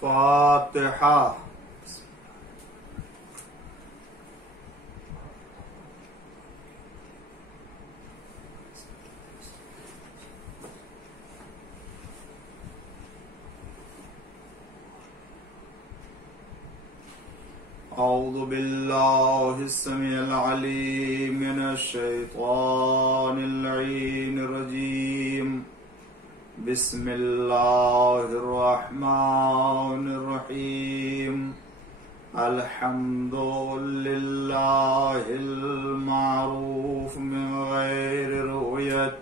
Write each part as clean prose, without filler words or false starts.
فاتحة. أعوذ بالله السميع العليم من الشيطان اللعين الرجيم. بسم الله الرحمن الرحيم. الحمد لله المعروف من غير رؤية،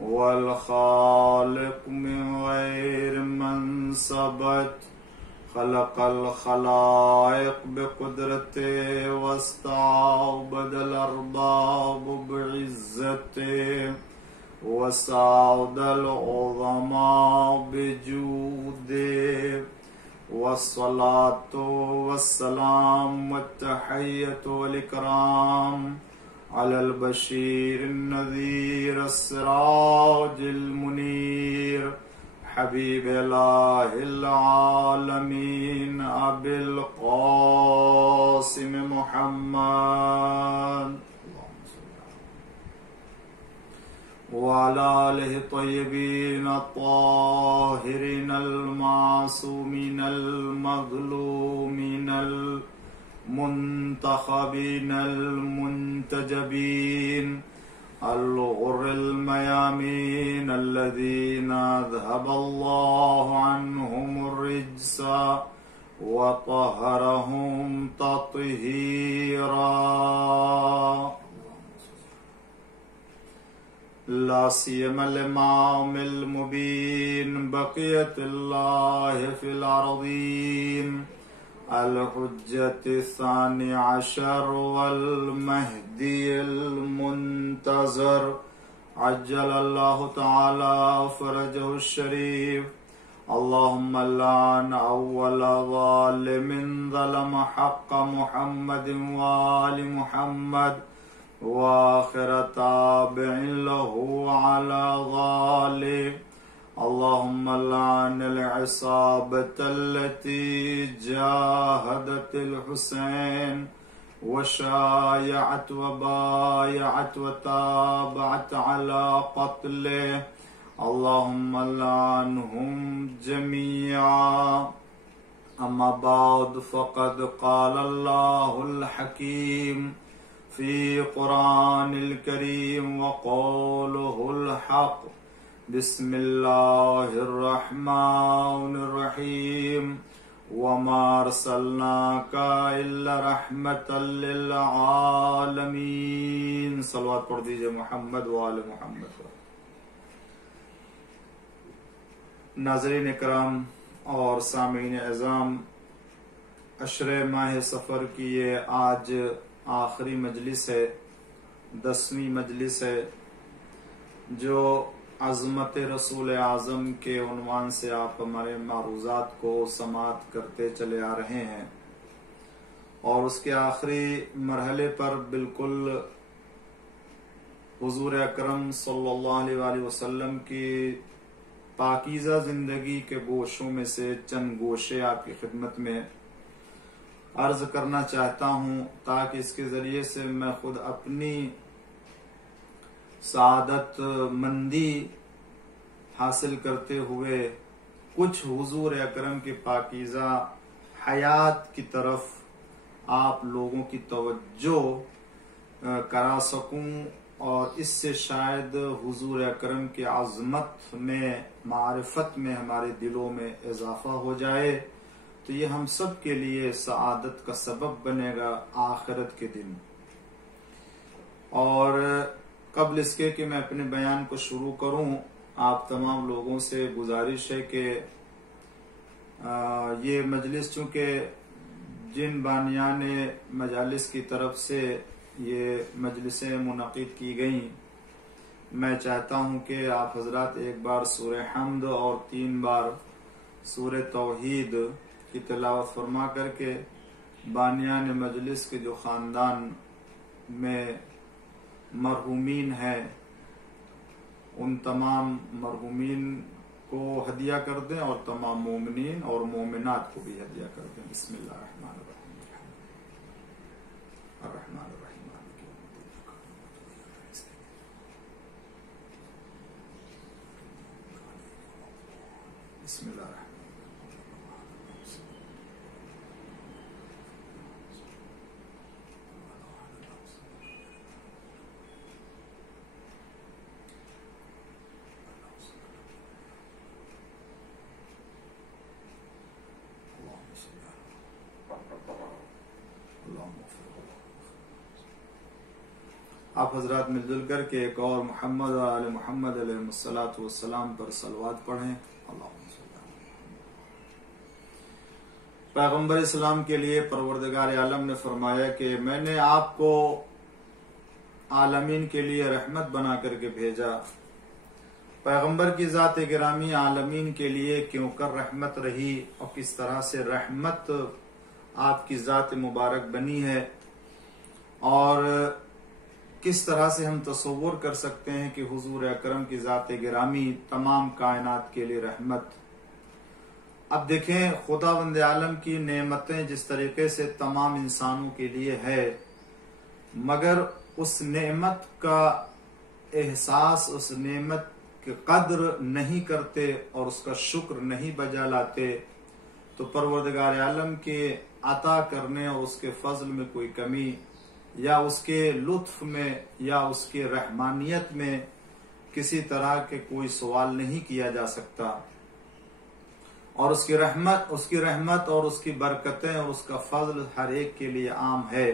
والخالق من غير منصبت. خلق الخلائق بقدرته، واستعبد الأرباب بعزته، وسعد العظماء بجوده. والصلاة والسلام والتحية والإكرام على البشير النذير السراج المنير، حبيب إله العالمين أبي القاسم محمد وعلى آله الطيبين الطاهرين المعصومين المظلومين المنتخبين المنتجبين الغر الميامين الذين أذهب الله عنهم الرجس وطهرهم تطهيرا. لا سيما الإمام المبين بقية الله في الأرضين، الحجة الثاني عشر والمهدي المنتظر، عجل الله تعالى فرجه الشريف. اللهم لعن أول ظالم ظلم حق محمد وآل محمد، وآخر تابع له على ظالم. اللهم لعن العصابة التي جاهدت الحسين وشايعت وبايعت وتابعت على قتله. اللهم لعنهم جميعا. أما بعد، فقد قال الله الحكيم في قرآن الكريم وقوله الحق. بسم الله الرحمن الرحيم. وما أرسلناك إلا رحمة للعالمين. صلوات پڑھ دیجئے محمد وآل محمد. ناظرین اکرام اور سامعین اعظام، عشر ماہ سفر کی یہ آج آخری مجلس ہے، 10ویں مجلس ہے، جو عظمت رسول اعظم کے عنوان سے آپ ہمارے معروضات کو سماعت کرتے چلے آ رہے ہیں، اور اس کے آخری مرحلے پر بالکل حضور اکرم صلی اللہ علیہ وآلہ وسلم کی پاکیزہ زندگی کے گوشوں میں سے چند گوشے آپ کی خدمت میں عرض کرنا چاہتا ہوں، تاکہ اس کے ذریعے سے میں خود اپنی سعادت مندی حاصل کرتے ہوئے کچھ حضور اکرم کی پاکیزہ حیات کی طرف آپ لوگوں کی توجہ کرا سکوں، اور اس سے شاید حضور اکرم کی عظمت میں، معرفت میں ہمارے دلوں میں اضافہ ہو جائے، تو یہ ہم سب کے لیے سعادت کا سبب بنے گا آخرت کے دن. اور قبل اس کے کہ میں اپنے بیان کو شروع کروں، آپ تمام لوگوں سے گزارش ہے کہ یہ مجلس چونکہ جن بانیان مجالس کی طرف سے یہ مجلسیں منعقد کی گئیں، میں چاہتا ہوں کہ آپ حضرات ایک بار سورہ حمد اور 3 بار سورہ توحید کی تلاوت فرما کر کے بانیان مجلس کے جو خاندان میں مرحومین ہیں، ان تمام مرحومین کو ہدیہ کر دیں اور تمام مومنین اور مومنات کو بھی ہدیہ کر دیں۔ بسم اللہ الرحمن الرحیم الرحمن الرحیم بسم اللہ الرحمن آپ حضرات مل جل کر کے ایک اور محمد و آل محمد علیہ الصلوۃ والسلام پر صلوات پڑھیں۔ پیغمبر اسلام کے لیے پروردگار عالم نے فرمایا کہ میں نے آپ کو عالمین کے لیے رحمت بنا کر کے بھیجا۔ پیغمبر کی ذات گرامی عالمین کے لیے کیوں کر رحمت رہی اور کس طرح سے رحمت آپ کی ذات مبارک بنی ہے، اور کس طرح سے ہم تصور کر سکتے ہیں کہ حضور اکرم کی ذات گرامی تمام کائنات کے لیے رحمت۔ اب دیکھیں خداوند عالم کی نعمتیں جس طریقے سے تمام انسانوں کے لیے ہے، مگر اس نعمت کا احساس، اس نعمت کی قدر نہیں کرتے اور اس کا شکر نہیں بجا لاتے، تو پروردگار عالم کے عطا کرنے اور اس کے فضل میں کوئی کمی یا اس کے لطف میں یا اس کے رحمانیت میں کسی طرح کے کوئی سوال نہیں کیا جا سکتا، اور اس کی رحمت اور اس کی برکتیں اور اس کا فضل ہر ایک کے لیے عام ہے۔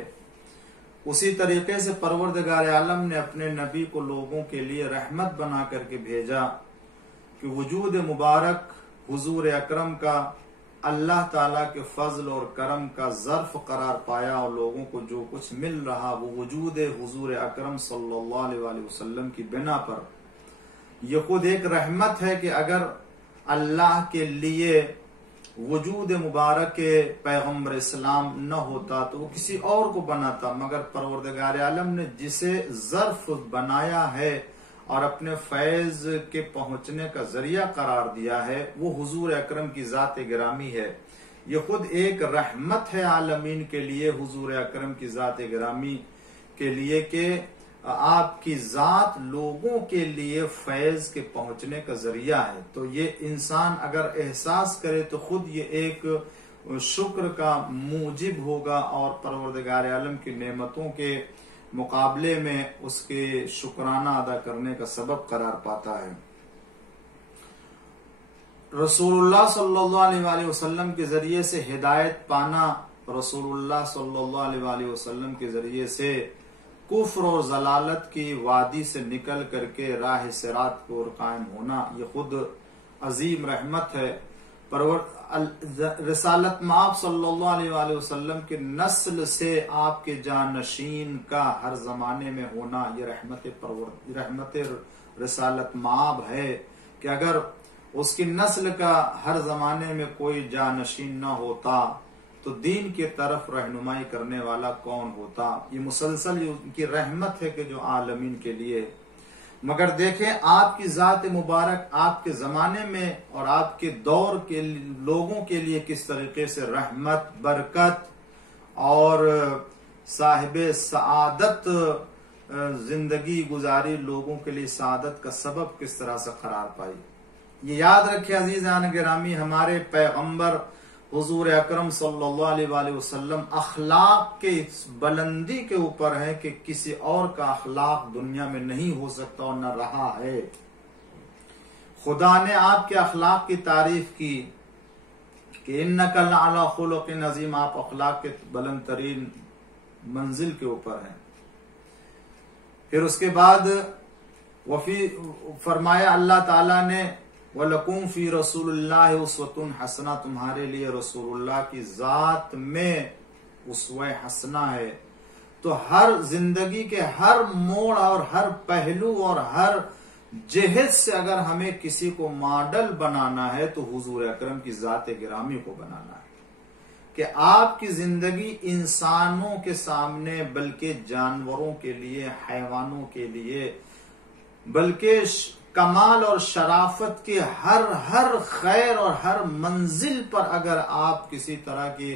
اسی طریقے سے پروردگار عالم نے اپنے نبی کو لوگوں کے لیے رحمت بنا کر کے بھیجا کہ وجود مبارک حضور اکرم کا اللہ تعالیٰ کے فضل اور کرم کا ظرف قرار پایا، اور لوگوں کو جو کچھ مل رہا وہ وجود حضور اکرم صلی اللہ علیہ وسلم کی بنا پر۔ یہ خود ایک رحمت ہے کہ اگر اللہ کے لیے وجود مبارک پیغمبر اسلام نہ ہوتا تو وہ کسی اور کو بناتا، مگر پروردگار عالم نے جسے ظرف بنایا ہے اور اپنے فیض کے پہنچنے کا ذریعہ قرار دیا ہے وہ حضور اکرم کی ذات گرامی ہے۔ یہ خود ایک رحمت ہے عالمین کے لیے، حضور اکرم کی ذات گرامی کے لیے، کہ آپ کی ذات لوگوں کے لیے فیض کے پہنچنے کا ذریعہ ہے۔ تو یہ انسان اگر احساس کرے تو خود یہ ایک شکر کا موجب ہوگا، اور پروردگار عالم کی نعمتوں کے مقابلے میں اس کے شکرانہ ادا کرنے کا سبب قرار پاتا ہے۔ رسول اللہ صلی اللہ علیہ وسلم کے ذریعے سے ہدایت پانا، رسول اللہ صلی اللہ علیہ وسلم کے ذریعے سے کفر اور ضلالت کی وادی سے نکل کر کے راہ صراط کو قائم ہونا، یہ خود عظیم رحمت ہے۔ رسالت مآب صلی اللہ علیہ وسلم کے نسل سے آپ کے جانشین کا ہر زمانے میں ہونا، یہ رحمت رسالت مآب ہے کہ اگر اس کی نسل کا ہر زمانے میں کوئی جانشین نہ ہوتا تو دین کی طرف رہنمائی کرنے والا کون ہوتا۔ یہ مسلسل ان کی رحمت ہے کہ جو عالمین کے لیے۔ مگر دیکھیں آپ کی ذات مبارک آپ کے زمانے میں اور آپ کے دور کے لوگوں کے لیے کس طریقے سے رحمت، برکت اور صاحب سعادت زندگی گزاری، لوگوں کے لیے سعادت کا سبب کس طرح سے قرار پائی۔ یہ یاد رکھے عزیزان گرامی، ہمارے پیغمبر حضور اکرم صلی اللہ علیہ وسلم اخلاق کے بلندی کے اوپر ہے کہ کسی اور کا اخلاق دنیا میں نہیں ہو سکتا اور نہ رہا ہے۔ خدا نے آپ کے اخلاق کی تعریف کی کہ انک لعلی خلق عظیم، آپ اخلاق کے بلند ترین منزل کے اوپر ہیں۔ پھر اس کے بعد فرمایا اللہ تعالیٰ نے وَلَكُمْ فِي رَسُولِ اللَّهِ أُسْوَةٌ حَسَنَةٌ، تمہارے لیے رسول اللہ کی ذات میں اسوہ حسنہ ہے۔ تو ہر زندگی کے ہر موڑ اور ہر پہلو اور ہر جہت سے اگر ہمیں کسی کو ماڈل بنانا ہے تو حضور اکرم کی ذات گرامی کو بنانا ہے، کہ آپ کی زندگی انسانوں کے سامنے بلکہ جانوروں کے لیے، حیوانوں کے لیے، بلکہ کمال اور شرافت کے ہر خیر اور ہر منزل پر اگر آپ کسی طرح کی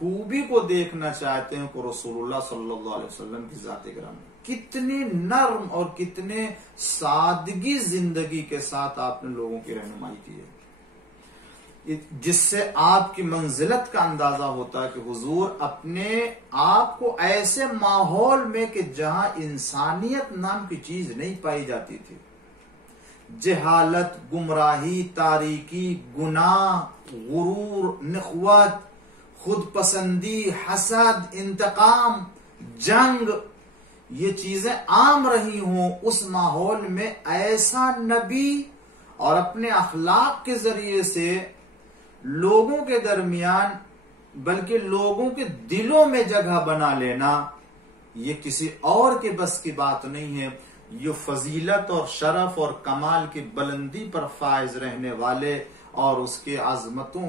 خوبی کو دیکھنا چاہتے ہیں تو رسول اللہ صلی اللہ علیہ وسلم کی ذات گرامی، کتنی نرم اور کتنے سادگی زندگی کے ساتھ آپ نے لوگوں کی رہنمائی کی ہے، جس سے آپ کی منزلت کا اندازہ ہوتا ہے کہ حضور اپنے آپ کو ایسے ماحول میں کہ جہاں انسانیت نام کی چیز نہیں پائی جاتی تھی، جہالت، گمراہی، تاریکی، گناہ، غرور، نخوت، خود پسندی، حسد، انتقام، جنگ، یہ چیزیں عام رہی ہوں، اس ماحول میں ایسا نبی اور اپنے اخلاق کے ذریعے سے لوگوں کے درمیان بلکہ لوگوں کے دلوں میں جگہ بنا لینا، یہ کسی اور کے بس کی بات نہیں ہے، یہ فضیلت اور شرف اور کمال کی بلندی پر فائز رہنے والے اور اس کے عظمتوں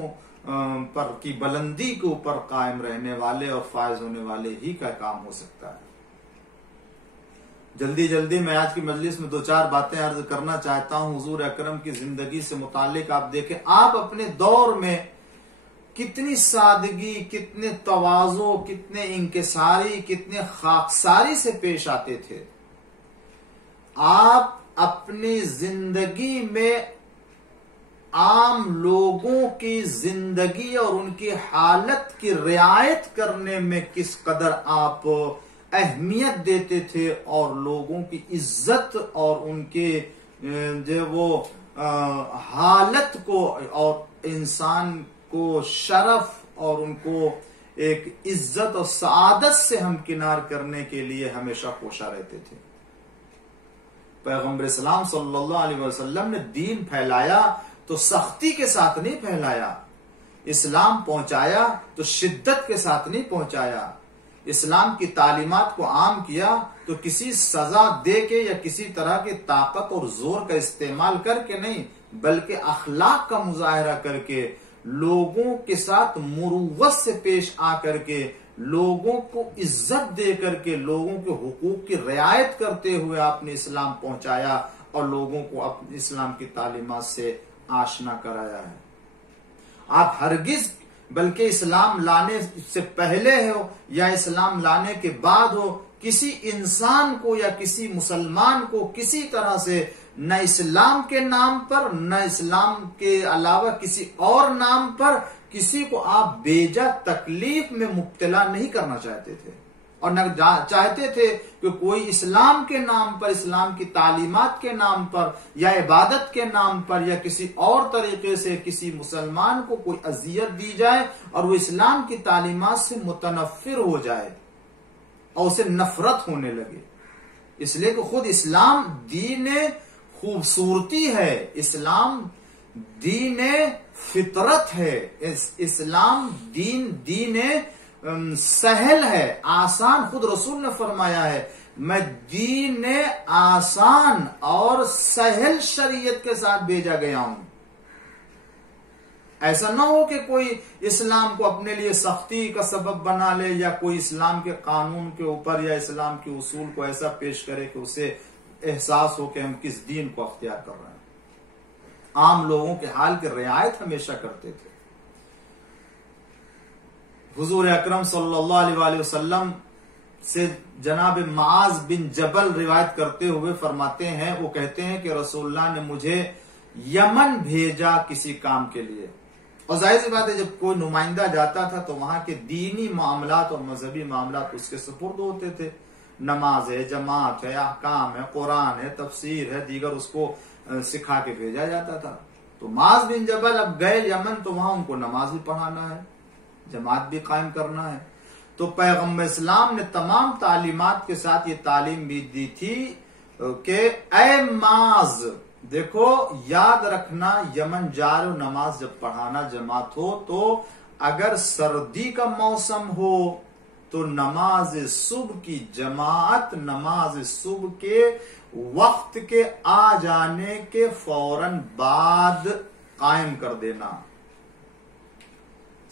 پر کی بلندی کے اوپر قائم رہنے والے اور فائز ہونے والے ہی کا کام ہو سکتا ہے۔ جلدی میں آج کی مجلس میں 2-4 باتیں عرض کرنا چاہتا ہوں حضور اکرم کی زندگی سے متعلق۔ آپ دیکھیں آپ اپنے دور میں کتنی سادگی، کتنے تواضع، کتنے انکساری، کتنے خاکساری سے پیش آتے تھے۔ آپ اپنی زندگی میں عام لوگوں کی زندگی اور ان کی حالت کی رعایت کرنے میں کس قدر آپ اہمیت دیتے تھے اور لوگوں کی عزت اور ان کے جو وہ حالت کو اور انسان کو شرف اور ان کو ایک عزت اور سعادت سے ہمکنار کرنے کے لیے ہمیشہ کوشاں رہتے تھے۔ پیغمبر اسلام صلی اللہ علیہ وسلم نے دین پھیلایا تو سختی کے ساتھ نہیں پھیلایا، اسلام پہنچایا تو شدت کے ساتھ نہیں پہنچایا، اسلام کی تعلیمات کو عام کیا تو کسی سزا دے کے یا کسی طرح کی طاقت اور زور کا استعمال کر کے نہیں، بلکہ اخلاق کا مظاہرہ کر کے، لوگوں کے ساتھ مروت سے پیش آ کر کے، لوگوں کو عزت دے کر کے، لوگوں کے حقوق کی رعایت کرتے ہوئے آپ نے اسلام پہنچایا اور لوگوں کو اپنے اسلام کی تعلیمات سے آشنا کرایا ہے۔ آپ ہرگز بلکہ اسلام لانے سے پہلے ہو یا اسلام لانے کے بعد ہو کسی انسان کو یا کسی مسلمان کو کسی طرح سے نہ اسلام کے نام پر نہ اسلام کے علاوہ کسی اور نام پر کسی کو آپ بیجا تکلیف میں مبتلا نہیں کرنا چاہتے تھے، اور نہ چاہتے تھے کہ کوئی اسلام کے نام پر، اسلام کی تعلیمات کے نام پر یا عبادت کے نام پر یا کسی اور طریقے سے کسی مسلمان کو کوئی اذیت دی جائے اور وہ اسلام کی تعلیمات سے متنفر ہو جائے اور اسے نفرت ہونے لگے۔ اس لیے کہ خود اسلام دین خوبصورتی ہے، اسلام دین فطرت ہے، اسلام دین سہل ہے، آسان۔ خود رسول نے فرمایا ہے میں دین آسان اور سہل شریعت کے ساتھ بھیجا گیا ہوں۔ ایسا نہ ہو کہ کوئی اسلام کو اپنے لیے سختی کا سبب بنا لے یا کوئی اسلام کے قانون کے اوپر یا اسلام کے اصول کو ایسا پیش کرے کہ اسے احساس ہو کہ ہم کس دین کو اختیار کر رہے ہیں۔ عام لوگوں کے حال کی رعایت ہمیشہ کرتے تھے۔ حضور اکرم صلی اللہ علیہ وآلہ وسلم سے جناب معاذ بن جبل روایت کرتے ہوئے فرماتے ہیں، وہ کہتے ہیں کہ رسول اللہ نے مجھے یمن بھیجا کسی کام کے لیے، اور ظاہر سی بات ہے جب کوئی نمائندہ جاتا تھا تو وہاں کے دینی معاملات اور مذہبی معاملات اس کے سپرد ہوتے تھے، نماز ہے، جماعت ہے، احکام ہے، قرآن ہے، تفسیر ہے، دیگر اس کو سکھا کے بھیجا جاتا تھا۔ تو معاذ بن جبل اب گئے یمن تو وہاں ان کو نماز بھی پڑھانا ہے، جماعت بھی قائم کرنا ہے۔ تو پیغمبر اسلام نے تمام تعلیمات کے ساتھ یہ تعلیم بھی دی تھی کہ اے معاذ، دیکھو یاد رکھنا یمن جا رہے ہو، نماز جب پڑھانا جماعت ہو تو اگر سردی کا موسم ہو تو نماز صبح کی جماعت نماز صبح کے وقت کے آ جانے کے فوراً بعد قائم کر دینا۔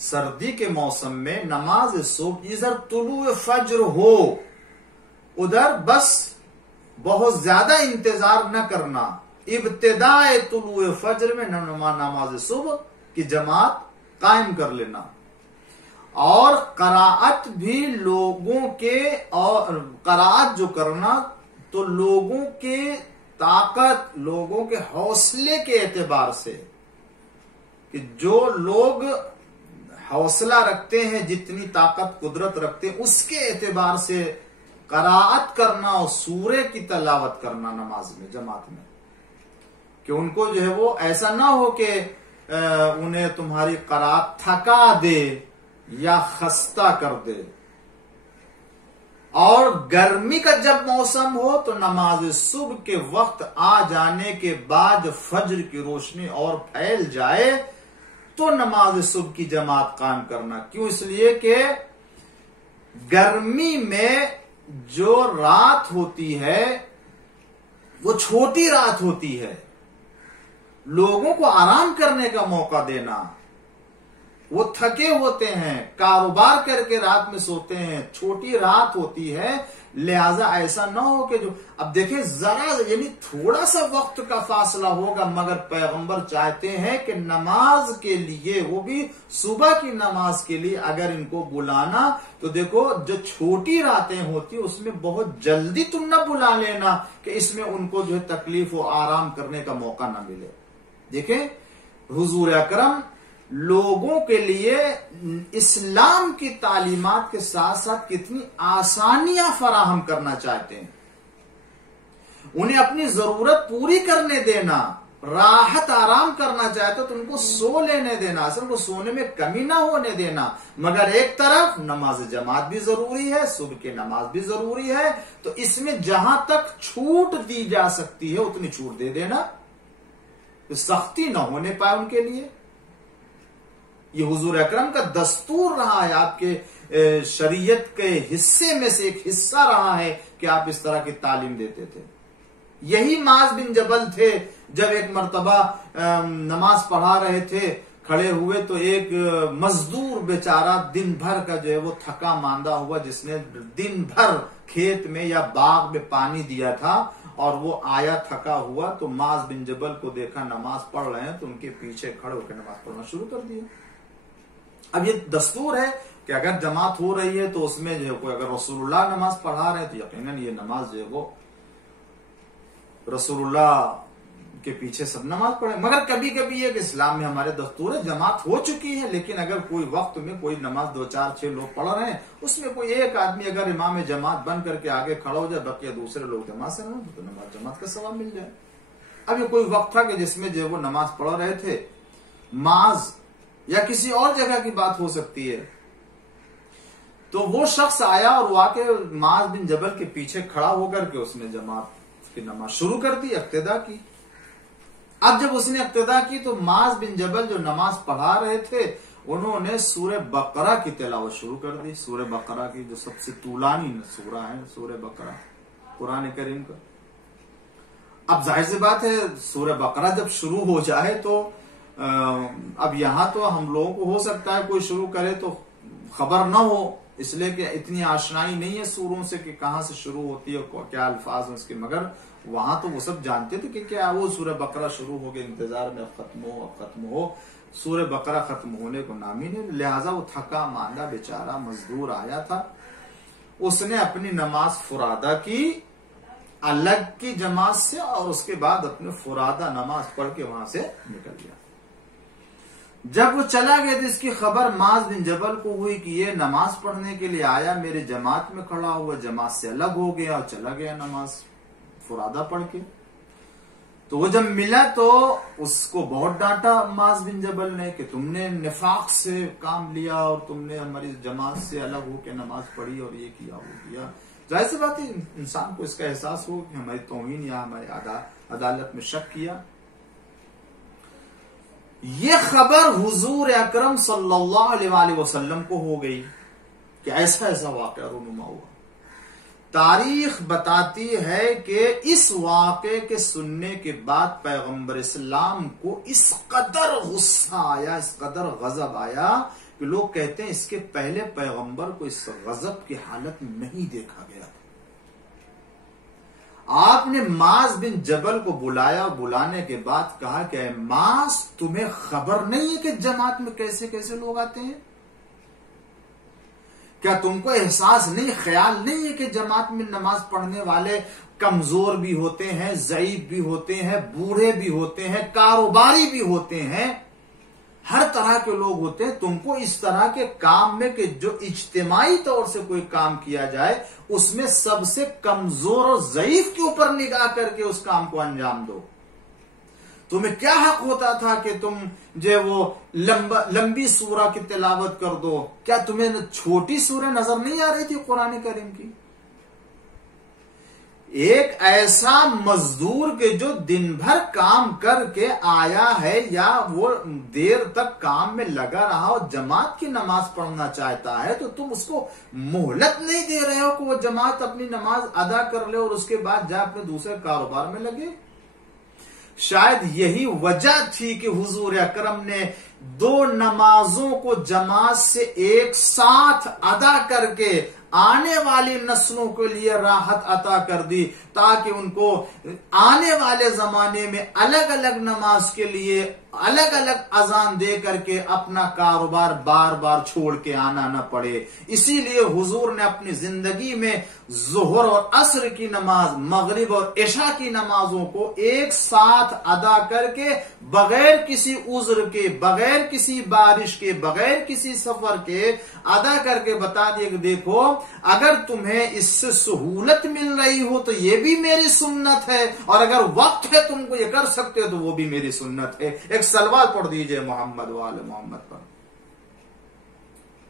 سردی کے موسم میں نماز صبح ادھر طلوع فجر ہو، ادھر بس بہت زیادہ انتظار نہ کرنا، ابتدائے طلوع فجر میں نماز صبح کی جماعت قائم کر لینا، اور قرائت بھی لوگوں کے، اور قرائت جو کرنا تو لوگوں کے طاقت، لوگوں کے حوصلے کے اعتبار سے، کہ جو لوگ حوصلہ رکھتے ہیں، جتنی طاقت قدرت رکھتے ہیں، اس کے اعتبار سے قرائت کرنا اور سورے کی تلاوت کرنا نماز میں، جماعت میں، کہ ان کو جو ہے وہ ایسا نہ ہو کہ انہیں تمہاری قرائت تھکا دے یا خستہ کر دے۔ اور گرمی کا جب موسم ہو تو نماز صبح کے وقت آ جانے کے بعد فجر کی روشنی اور پھیل جائے تو نماز صبح کی جماعت قائم کرنا۔ کیوں؟ اس لیے کہ گرمی میں جو رات ہوتی ہے وہ چھوٹی رات ہوتی ہے، لوگوں کو آرام کرنے کا موقع دینا، وہ تھکے ہوتے ہیں، کاروبار کر کے رات میں سوتے ہیں، چھوٹی رات ہوتی ہے، لہذا ایسا نہ ہو کہ جو اب دیکھیں ذرا یعنی تھوڑا سا وقت کا فاصلہ ہوگا، مگر پیغمبر چاہتے ہیں کہ نماز کے لیے، وہ بھی صبح کی نماز کے لیے اگر ان کو بلانا تو دیکھو جو چھوٹی راتیں ہوتی اس میں بہت جلدی تم نہ بلا لینا کہ اس میں ان کو جو ہے تکلیف و آرام کرنے کا موقع نہ ملے۔ دیکھیں حضور اکرم لوگوں کے لیے اسلام کی تعلیمات کے ساتھ ساتھ کتنی آسانیاں فراہم کرنا چاہتے ہیں، انہیں اپنی ضرورت پوری کرنے دینا، راحت آرام کرنا چاہتے تو ان کو سو لینے دینا، اصل کو سونے میں کمی نہ ہونے دینا، مگر ایک طرف نماز جماعت بھی ضروری ہے، صبح کی نماز بھی ضروری ہے، تو اس میں جہاں تک چھوٹ دی جا سکتی ہے اتنی چھوٹ دے دینا، سختی نہ ہونے پائے ان کے لیے۔ یہ حضور اکرم کا دستور رہا ہے، آپ کے شریعت کے حصے میں سے ایک حصہ رہا ہے کہ آپ اس طرح کی تعلیم دیتے تھے۔ یہی معاذ بن جبل تھے، جب ایک مرتبہ نماز پڑھا رہے تھے، کھڑے ہوئے تو ایک مزدور بیچارہ دن بھر کا جو ہے وہ تھکا ماندہ ہوا، جس نے دن بھر کھیت میں یا باغ میں پانی دیا تھا، اور وہ آیا تھکا ہوا تو معاذ بن جبل کو دیکھا نماز پڑھ رہے ہیں تو ان کے پیچھے کھڑے ہو کے نماز پڑھنا شروع کر دیا۔ اب یہ دستور ہے کہ اگر جماعت ہو رہی ہے تو اس میں جو ہے کوئی اگر رسول اللہ نماز پڑھا رہے ہیں تو یقیناً یہ نماز جو ہے وہ رسول اللہ کے پیچھے سب نماز پڑھے، مگر کبھی کبھی یہ کہ اسلام میں ہمارے دستور ہے، جماعت ہو چکی ہے لیکن اگر کوئی وقت میں کوئی نماز 2 4 6 لوگ پڑھ رہے ہیں، اس میں کوئی ایک آدمی اگر امام جماعت بن کر کے آگے کھڑا ہو جائے، بقیہ دوسرے لوگ جماعت سے نماز تو نماز جماعت کا ثواب مل جائے۔ اب یہ کوئی وقت تھا کہ جس میں جو وہ نماز پڑھ رہے تھے، معاذ یا کسی اور جگہ کی بات ہو سکتی ہے، تو وہ شخص آیا اور وہ آ کے معاذ بن جبل کے پیچھے کھڑا ہو کر کے اس نے جماعت کی نماز شروع کر دی، اقتدا کی۔ اب جب اس نے اقتدا کی تو معاذ بن جبل جو نماز پڑھا رہے تھے انہوں نے سورہ بقرہ کی تلاوت شروع کر دی، سورہ بقرہ کی جو سب سے طولانی سورہ ہے، سورہ بقرہ قرآن کریم کا۔ اب ظاہر سی بات ہے سورہ بقرہ جب شروع ہو جائے تو اب یہاں تو ہم لوگوں کو ہو سکتا ہے کوئی شروع کرے تو خبر نہ ہو، اس لیے کہ اتنی آشنائی نہیں ہے سوروں سے کہ کہاں سے شروع ہوتی ہے، کیا الفاظ ہیں اس کے، مگر وہاں تو وہ سب جانتے تھے کہ کیا وہ سورہ بقرہ شروع ہو گئے، انتظار میں اب ختم ہو، سورہ بقرہ ختم ہونے کو نام ہی نہیں، لہٰذا وہ تھکا ماندہ بیچارہ مزدور آیا تھا، اس نے اپنی نماز فرادہ کی الگ کی جماعت سے، اور اس کے بعد اپنے فرادہ نماز پڑھ کے وہاں سے نکل گیا۔ جب وہ چلا گیا تو اس کی خبر معاذ بن جبل کو ہوئی کہ یہ نماز پڑھنے کے لیے آیا، میرے جماعت میں کھڑا ہوا، جماعت سے الگ ہو گیا اور چلا گیا نماز فرادہ پڑھ کے۔ تو وہ جب ملا تو اس کو بہت ڈانٹا معاذ بن جبل نے کہ تم نے نفاق سے کام لیا اور تم نے ہماری جماعت سے الگ ہو کے نماز پڑھی اور یہ کیا وہ کیا۔ ظاہر سی بات ہے انسان کو اس کا احساس ہو کہ ہماری توہین یا ہماری عدالت میں شک کیا۔ یہ خبر حضور اکرم صلی اللہ علیہ وسلم کو ہو گئی کہ ایسا واقعہ رونما ہوا۔ تاریخ بتاتی ہے کہ اس واقعے کے سننے کے بعد پیغمبر اسلام کو اس قدر غصہ آیا، اس قدر غضب آیا کہ لوگ کہتے ہیں اس کے پہلے پیغمبر کو اس غضب کی حالت میں نہیں دیکھا گیا۔ آپ نے معاذ بن جبل کو بلایا، بلانے کے بعد کہا کہ اے معاذ، تمہیں خبر نہیں ہے کہ جماعت میں کیسے کیسے لوگ آتے ہیں؟ کیا تم کو احساس نہیں، خیال نہیں ہے کہ جماعت میں نماز پڑھنے والے کمزور بھی ہوتے ہیں، ضعیف بھی ہوتے ہیں، بوڑھے بھی ہوتے ہیں، کاروباری بھی ہوتے ہیں، ہر طرح کے لوگ ہوتے ہیں؟ تم کو اس طرح کے کام میں کہ جو اجتماعی طور سے کوئی کام کیا جائے اس میں سب سے کمزور اور ضعیف کے اوپر نگاہ کر کے اس کام کو انجام دو؟ تمہیں کیا حق ہوتا تھا کہ تم جو وہ لمبی سورہ کی تلاوت کر دو؟ کیا تمہیں چھوٹی سورہ نظر نہیں آ رہی تھی قرآن کریم کی؟ ایک ایسا مزدور کے جو دن بھر کام کر کے آیا ہے یا وہ دیر تک کام میں لگا رہا اور جماعت کی نماز پڑھنا چاہتا ہے، تو تم اس کو مہلت نہیں دے رہے ہو کہ وہ جماعت اپنی نماز ادا کر لے اور اس کے بعد جا اپنے دوسرے کاروبار میں لگے؟ شاید یہی وجہ تھی کہ حضور اکرم نے 2 نمازوں کو جماعت سے ایک ساتھ ادا کر کے آنے والی نسلوں کے لیے راحت عطا کر دی، تاکہ ان کو آنے والے زمانے میں الگ الگ نماز کے لیے الگ الگ اذان دے کر کے اپنا کاروبار بار بار چھوڑ کے آنا نہ پڑے۔ اسی لیے حضور نے اپنی زندگی میں ظہر اور عصر کی نماز، مغرب اور عشاء کی نمازوں کو ایک ساتھ ادا کر کے بغیر کسی عذر کے، بغیر کسی بارش کے، بغیر کسی سفر کے ادا کر کے بتا دیا کہ دیکھو، اگر تمہیں اس سے سہولت مل رہی ہو تو یہ بھی میری سنت ہے، اور اگر وقت ہے تم کو یہ کر سکتے ہو تو وہ بھی میری سنت ہے۔ ایک صلوات پڑھ دیجئے محمد وآل محمد پر۔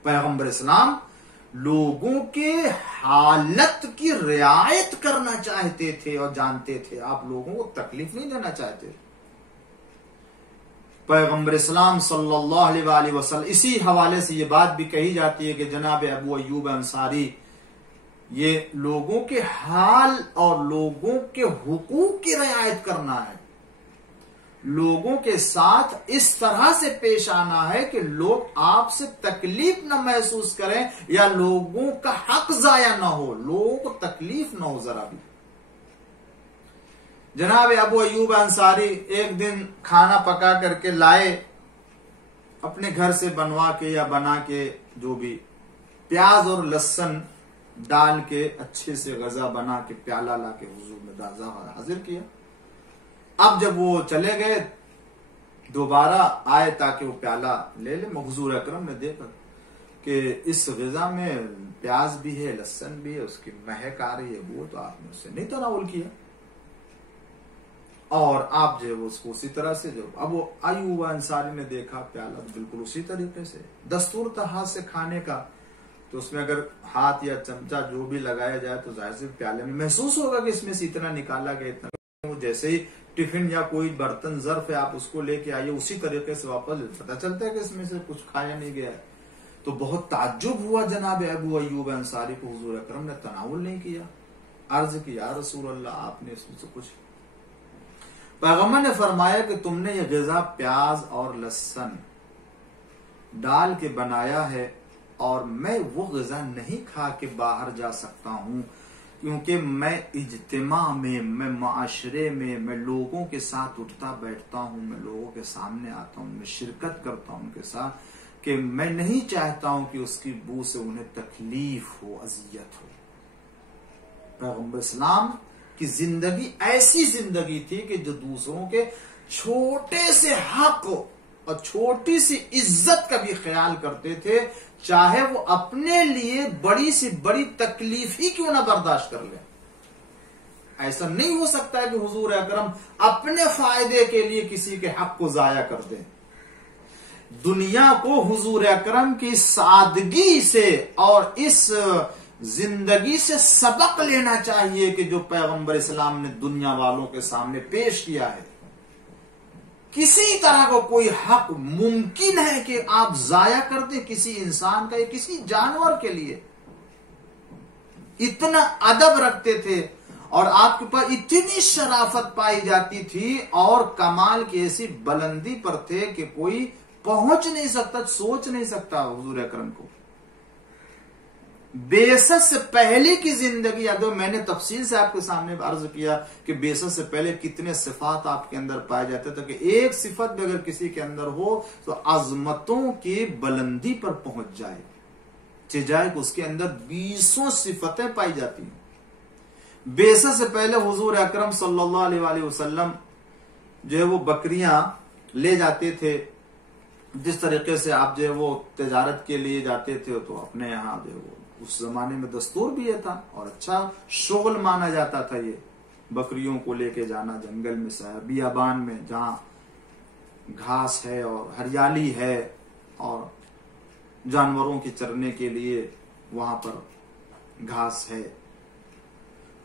پیغمبر اسلام لوگوں کے حالت کی رعایت کرنا چاہتے تھے اور جانتے تھے، آپ لوگوں کو تکلیف نہیں دینا چاہتے۔ پیغمبر اسلام صلی اللہ علیہ وآلہ وسلم، اسی حوالے سے یہ بات بھی کہی جاتی ہے کہ جناب ابو ایوب انصاری یہ لوگوں کے حال اور لوگوں کے حقوق کی رعایت کرنا ہے، لوگوں کے ساتھ اس طرح سے پیش آنا ہے کہ لوگ آپ سے تکلیف نہ محسوس کریں یا لوگوں کا حق ضائع نہ ہو، لوگوں کو تکلیف نہ ہو ذرا بھی۔ جناب ابو ایوب انصاری ایک دن کھانا پکا کر کے لائے، اپنے گھر سے بنوا کے یا بنا کے، جو بھی پیاز اور لہسن ڈال کے اچھے سے غذا بنا کے پیالہ لا کے حضور میں حاضر کیا۔ اب جب وہ چلے گئے دوبارہ آئے تاکہ وہ پیالہ لے لے، حضور اکرم نے دیکھا کہ اس غذا میں پیاز بھی ہے، لہسن بھی ہے، اس کی مہک آ رہی ہے، وہ تو آپ نے اس سے نہیں تناول کیا، اور آپ جو اس کو اسی طرح سے، جو اب وہ ایوب انصاری نے دیکھا پیالہ بالکل اسی طریقے سے دستور تھا ہاتھ سے کھانے کا، تو اس میں اگر ہاتھ یا چمچہ جو بھی لگایا جائے تو ظاہر سے پیالے میں محسوس ہوگا کہ اس میں سے اتنا نکالا گیا، اتنا، جیسے ہی ٹفن یا کوئی برتن ظرف ہے آپ اس کو لے کے آئیے اسی طریقے سے واپس پتہ چلتا ہے کہ اس میں سے کچھ کھایا نہیں گیا ہے۔ تو بہت تعجب ہوا جناب ابو ایوب انصاری کو، حضور اکرم نے تناول نہیں کیا، عرض کی یا رسول اللہ آپ نے اس میں سے کچھ، پیغمبر نے فرمایا کہ تم نے یہ غذا پیاز اور لہسن ڈال کے بنایا ہے، اور میں وہ غذا نہیں کھا کے باہر جا سکتا ہوں، کیونکہ میں اجتماع میں، میں معاشرے میں لوگوں کے ساتھ اٹھتا بیٹھتا ہوں، میں لوگوں کے سامنے آتا ہوں، میں شرکت کرتا ہوں ان کے ساتھ، کہ میں نہیں چاہتا ہوں کہ اس کی بو سے انہیں تکلیف ہو، اذیت ہو۔ پیغمبر اسلام کی زندگی ایسی زندگی تھی کہ جو دوسروں کے چھوٹے سے حق اور چھوٹی سی عزت کا بھی خیال کرتے تھے، چاہے وہ اپنے لیے بڑی سی بڑی تکلیف ہی کیوں نہ برداشت کر لیں۔ ایسا نہیں ہو سکتا ہے کہ حضور اکرم اپنے فائدے کے لیے کسی کے حق کو ضائع کر دیں۔ دنیا کو حضور اکرم کی سادگی سے اور اس زندگی سے سبق لینا چاہیے کہ جو پیغمبر اسلام نے دنیا والوں کے سامنے پیش کیا ہے۔ کسی طرح کا کوئی حق ممکن ہے کہ آپ ضائع کر دیں کسی انسان کا یا کسی جانور کے لیے؟ اتنا ادب رکھتے تھے اور آپ کے پاس اتنی شرافت پائی جاتی تھی اور کمال کی ایسی بلندی پر تھے کہ کوئی پہنچ نہیں سکتا، سوچ نہیں سکتا حضور اکرم کو۔ بعثت سے پہلے کی زندگی یاد ہو. میں نے تفصیل سے آپ کے سامنے عرض کیا کہ بعثت سے پہلے کتنے صفات آپ کے اندر پائے جاتے تھے کہ ایک صفت بھی اگر کسی کے اندر ہو تو عظمتوں کی بلندی پر پہنچ جائے کہ اس کے اندر 20 صفتیں پائی جاتی ہیں. بعثت سے پہلے حضور اکرم صلی اللہ علیہ وآلہ وسلم جو ہے وہ بکریاں لے جاتے تھے. جس طریقے سے آپ جو ہے وہ تجارت کے لیے جاتے تھے تو اپنے یہاں جو ہے وہ اس زمانے میں دستور بھی یہ تھا اور اچھا شغل مانا جاتا تھا یہ بکریوں کو لے کے جانا جنگل میں بیابان میں جہاں گھاس ہے اور ہریالی ہے اور جانوروں کی چرنے کے لیے وہاں پر گھاس ہے.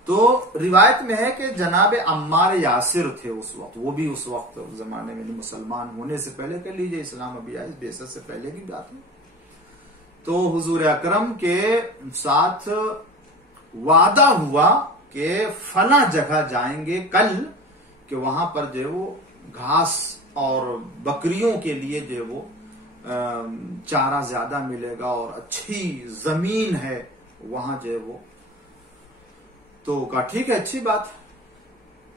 تو روایت میں ہے کہ جناب عمار یاسر تھے اس وقت, وہ بھی اس وقت زمانے میں مسلمان ہونے سے پہلے, کہہ لیجئے اسلام ابھی آئے بعثت سے پہلے کی بات ہے. تو حضور اکرم کے ساتھ وعدہ ہوا کہ فلاں جگہ جائیں گے کل کہ وہاں پر جو وہ گھاس اور بکریوں کے لیے جو وہ چارہ زیادہ ملے گا اور اچھی زمین ہے وہاں جو وہ. تو کہا ٹھیک ہے, اچھی بات.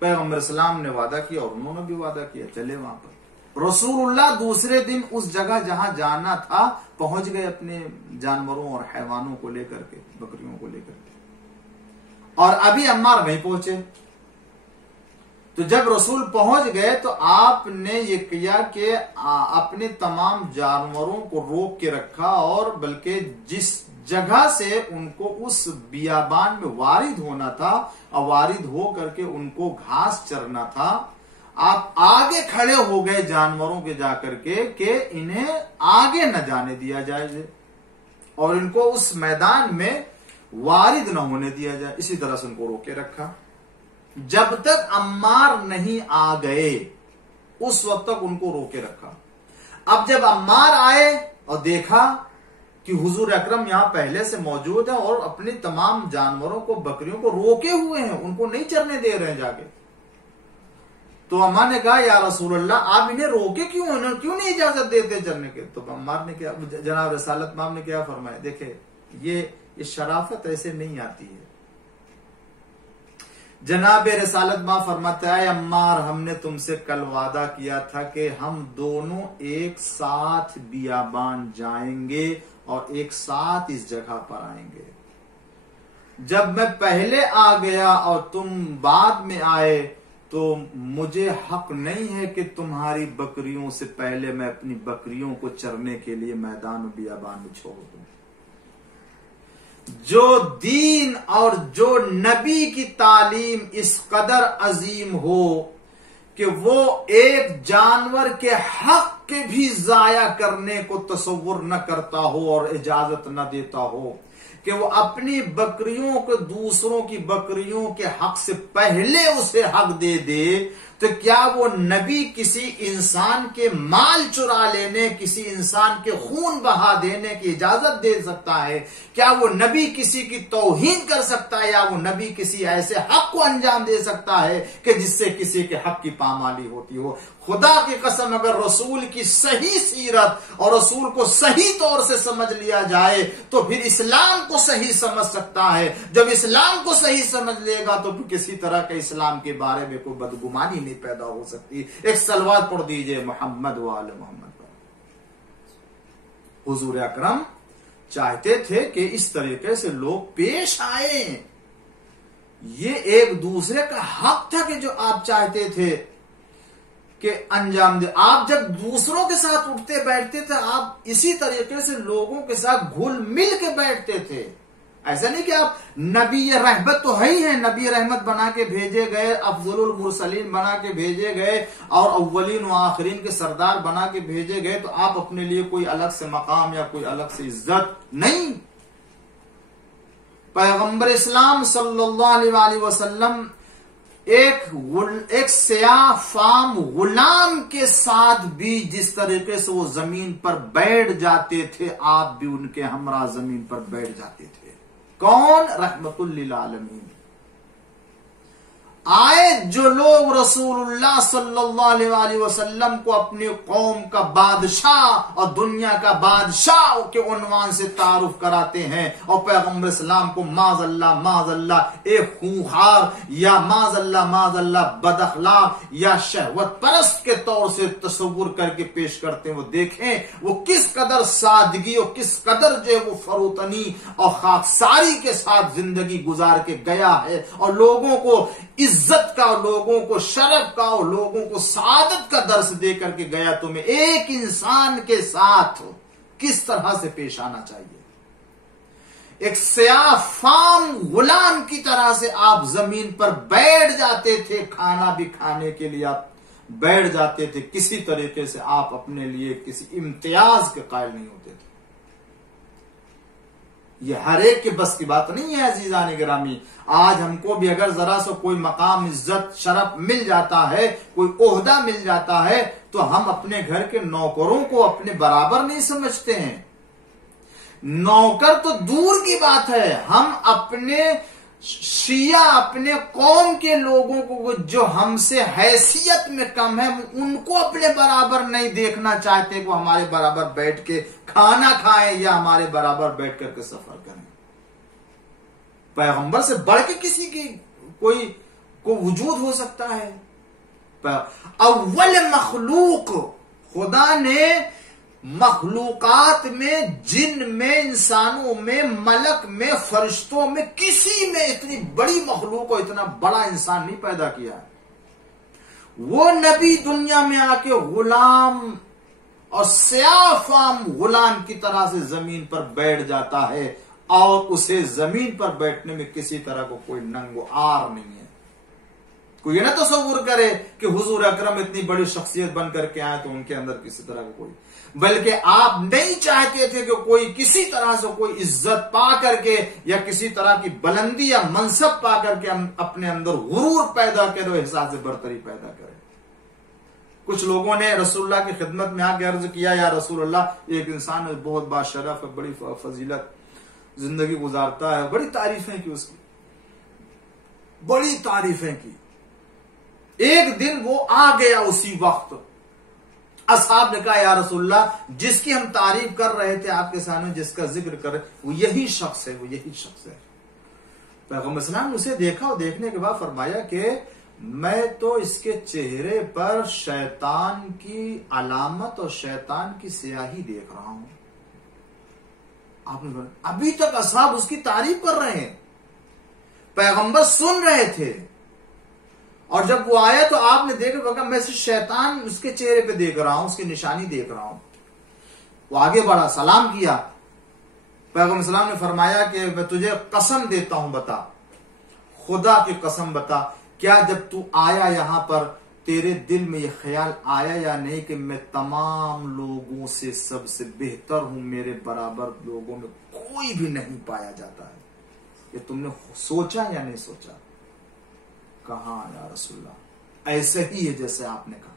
پیغمبر اسلام نے وعدہ کیا اور انہوں نے بھی وعدہ کیا, چلے وہاں پر. رسول اللہ دوسرے دن اس جگہ جہاں جانا تھا پہنچ گئے اپنے جانوروں اور حیوانوں کو لے کر کے, بکریوں کو لے کر کے. اور ابھی عمار نہیں پہنچے. تو جب رسول پہنچ گئے تو آپ نے یہ کیا کہ اپنے تمام جانوروں کو روک کے رکھا اور بلکہ جس جگہ سے ان کو اس بیابان میں وارد ہونا تھا اور وارد ہو کر کے ان کو گھاس چرنا تھا, آپ آگے کھڑے ہو گئے جانوروں کے جا کر کے کہ انہیں آگے نہ جانے دیا جائے اور ان کو اس میدان میں وارد نہ ہونے دیا جائے. اسی طرح سے ان کو روکے رکھا جب تک عمار نہیں آ گئے, اس وقت تک ان کو روکے رکھا. اب جب عمار آئے اور دیکھا کہ حضور اکرم یہاں پہلے سے موجود ہیں اور اپنے تمام جانوروں کو, بکریوں کو روکے ہوئے ہیں, ان کو نہیں چرنے دے رہے ہیں جا کے, تو عمار نے کہا یا رسول اللہ آپ انہیں روکے کیوں نہیں اجازت دیتے چرنے کے؟ تو عمار نے کیا, جناب رسالت مام نے کیا فرمایا, دیکھیں یہ شرافت ایسے نہیں آتی ہے. جناب رسالت ماں فرماتا ہے عمار ہم نے تم سے کل وعدہ کیا تھا کہ ہم دونوں ایک ساتھ بیابان جائیں گے اور ایک ساتھ اس جگہ پر آئیں گے. جب میں پہلے آ گیا اور تم بعد میں آئے تو مجھے حق نہیں ہے کہ تمہاری بکریوں سے پہلے میں اپنی بکریوں کو چرنے کے لیے میدان و بیابان میں چھوڑ دوں. جو دین اور جو نبی کی تعلیم اس قدر عظیم ہو کہ وہ ایک جانور کے حق کے بھی ضائع کرنے کو تصور نہ کرتا ہو اور اجازت نہ دیتا ہو, کہ وہ اپنی بکریوں کو دوسروں کی بکریوں کے حق سے پہلے اسے حق دے دے, تو کیا وہ نبی کسی انسان کے مال چرا لینے, کسی انسان کے خون بہا دینے کی اجازت دے سکتا ہے؟ کیا وہ نبی کسی کی توہین کر سکتا ہے, یا وہ نبی کسی ایسے حق کو انجام دے سکتا ہے کہ جس سے کسی کے حق کی پامالی ہوتی ہو؟ خدا کی قسم اگر رسول کی صحیح سیرت اور رسول کو صحیح طور سے سمجھ لیا جائے تو پھر اسلام کو صحیح سمجھ سکتا ہے. جب اسلام کو صحیح سمجھ لے گا تو پھر کسی طرح کے اسلام کے بارے میں کوئی بدگمانی نہیں پیدا ہو سکتی. ایک صلوات پڑھ دیجئے محمد و آل محمد پر. حضور اکرم چاہتے تھے کہ اس طریقے سے لوگ پیش آئے. یہ ایک دوسرے کا حق تھا کہ جو آپ چاہتے تھے کہ انجام دے. آپ جب دوسروں کے ساتھ اٹھتے بیٹھتے تھے آپ اسی طریقے سے لوگوں کے ساتھ گھل مل کے بیٹھتے تھے. ایسا نہیں کہ آپ نبی رحمت تو ہے ہی ہیں, نبی رحمت بنا کے بھیجے گئے, افضل المرسلین بنا کے بھیجے گئے اور اولین و آخرین کے سردار بنا کے بھیجے گئے, تو آپ اپنے لیے کوئی الگ سے مقام یا کوئی الگ سے عزت نہیں. پیغمبر اسلام صلی اللہ علیہ وآلہ وسلم ایک سیاہ فام غلام کے ساتھ بھی جس طریقے سے وہ زمین پر بیٹھ جاتے تھے, آپ بھی ان کے ہمراہ زمین پر بیٹھ جاتے تھے. کون؟ رحمت للعالمین. آئے جو لوگ رسول اللہ صلی اللہ علیہ وسلم کو اپنی قوم کا بادشاہ اور دنیا کا بادشاہ کے عنوان سے تعارف کراتے ہیں اور پیغمبر اسلام کو معاذ اللہ ایک خونخوار یا معاذ اللہ بد اخلاق یا شہوت پرست کے طور سے تصور کر کے پیش کرتے ہیں، وہ دیکھیں وہ کس قدر سادگی اور کس قدر جو ہے وہ فروتنی اور خاکساری کے ساتھ زندگی گزار کے گیا ہے، اور لوگوں کو عزت کا اور لوگوں کو شرف کا اور لوگوں کو سعادت کا درس دے کر کے گیا تمہیں ایک انسان کے ساتھ کس طرح سے پیش آنا چاہیے۔ ایک سیاہ فام غلام کی طرح سے آپ زمین پر بیٹھ جاتے تھے، کھانا بھی کھانے کے لیے آپ بیٹھ جاتے تھے، کسی طریقے سے آپ اپنے لیے کسی امتیاز کے قائل نہیں ہوتے تھے۔ یہ ہر ایک کے بس کی بات نہیں ہے عزیزان گرامی۔ آج ہم کو بھی اگر ذرا سا کوئی مقام عزت شرف مل جاتا ہے، کوئی عہدہ مل جاتا ہے، تو ہم اپنے گھر کے نوکروں کو اپنے برابر نہیں سمجھتے ہیں۔ نوکر تو دور کی بات ہے، ہم اپنے شیعہ اپنے قوم کے لوگوں کو جو ہم سے حیثیت میں کم ہے ان کو اپنے برابر نہیں دیکھنا چاہتے کہ وہ ہمارے برابر بیٹھ کے کھانا کھائیں یا ہمارے برابر بیٹھ کر کے سفر کریں۔ پیغمبر سے بڑھ کے کسی کی کوئی وجود ہو سکتا ہے؟ اول مخلوق خدا نے مخلوقات میں، جن میں، انسانوں میں، ملک میں، فرشتوں میں، کسی میں اتنی بڑی مخلوق اور اتنا بڑا انسان نہیں پیدا کیا۔ وہ نبی دنیا میں آ کے غلام اور سیاہ فام غلام کی طرح سے زمین پر بیٹھ جاتا ہے، اور اسے زمین پر بیٹھنے میں کسی طرح کو کوئی ننگ و آر نہیں ہے۔ کوئی یہ نہ تصور کرے کہ حضور اکرم اتنی بڑی شخصیت بن کر کے آئے تو ان کے اندر کسی طرح کا کوئی، بلکہ آپ نہیں چاہتے تھے کہ کوئی کسی طرح سے کوئی عزت پا کر کے یا کسی طرح کی بلندی یا منصب پا کر کے اپنے اندر غرور پیدا کرے اور احساس برتری پیدا کرے۔ کچھ لوگوں نے رسول اللہ کی خدمت میں آ کے عرض کیا، یا رسول اللہ ایک انسان ہے بہت باشرف ہے، بڑی فضیلت زندگی گزارتا ہے، بڑی تعریفیں کی، اس کی بڑی تعریفیں کی۔ ایک دن وہ آ گیا اسی وقت، اصحاب نے کہا یا رسول اللہ جس کی ہم تعریف کر رہے تھے آپ کے سامنے، جس کا ذکر کر رہے وہ یہی شخص ہے، وہ یہی شخص ہے۔ پیغمبر اسلام نے اسے دیکھا اور دیکھنے کے بعد فرمایا کہ میں تو اس کے چہرے پر شیطان کی علامت اور شیطان کی سیاہی دیکھ رہا ہوں۔ آپ نے ابھی تک اصحاب اس کی تعریف کر رہے ہیں، پیغمبر سن رہے تھے، اور جب وہ آیا تو آپ نے دیکھا میں سے شیطان اس کے چہرے پہ دیکھ رہا ہوں، اس کی نشانی دیکھ رہا ہوں۔ وہ آگے بڑھا، سلام کیا۔ پیغمبر اسلام نے فرمایا کہ میں تجھے قسم دیتا ہوں، بتا، خدا کی قسم بتا، کیا جب تو آیا یہاں پر تیرے دل میں یہ خیال آیا یا نہیں کہ میں تمام لوگوں سے سب سے بہتر ہوں، میرے برابر لوگوں میں کوئی بھی نہیں پایا جاتا ہے؟ یہ تم نے سوچا یا نہیں سوچا؟ کہاں یا رسول اللہ ایسے ہی ہے جیسے آپ نے کہا۔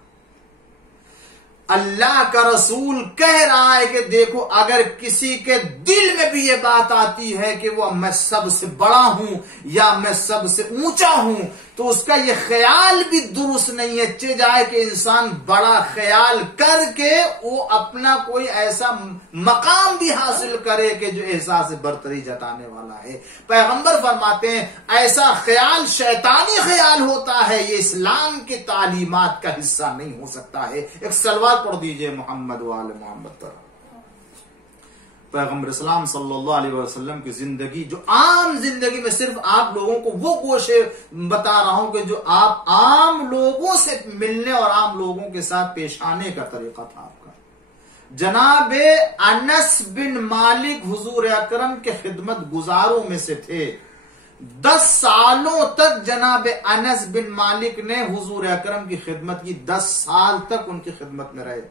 اللہ کا رسول کہہ رہا ہے کہ دیکھو اگر کسی کے دل میں بھی یہ بات آتی ہے کہ وہ میں سب سے بڑا ہوں یا میں سب سے اونچا ہوں، تو اس کا یہ خیال بھی درست نہیں ہے۔ چہ جائے کہ انسان بڑا خیال کر کے وہ اپنا کوئی ایسا مقام بھی حاصل کرے کہ جو احساس برتری جتانے والا ہے۔ پیغمبر فرماتے ہیں ایسا خیال شیطانی خیال ہوتا ہے، یہ اسلام کی تعلیمات کا حصہ نہیں ہو سکتا ہے۔ ایک سلوات پڑھ دیجئے محمد وآل محمد پر۔ پیغمبر اسلام صلی اللہ علیہ وسلم کی زندگی، جو عام زندگی میں صرف آپ لوگوں کو وہ گوشے بتا رہا ہوں کہ جو آپ عام لوگوں سے ملنے اور عام لوگوں کے ساتھ پیش آنے کا طریقہ تھا آپ کا۔ جناب انس بن مالک حضور اکرم کے خدمت گزاروں میں سے تھے۔ 10 سالوں تک جناب انس بن مالک نے حضور اکرم کی خدمت کی، 10 سال تک ان کی خدمت میں رہے۔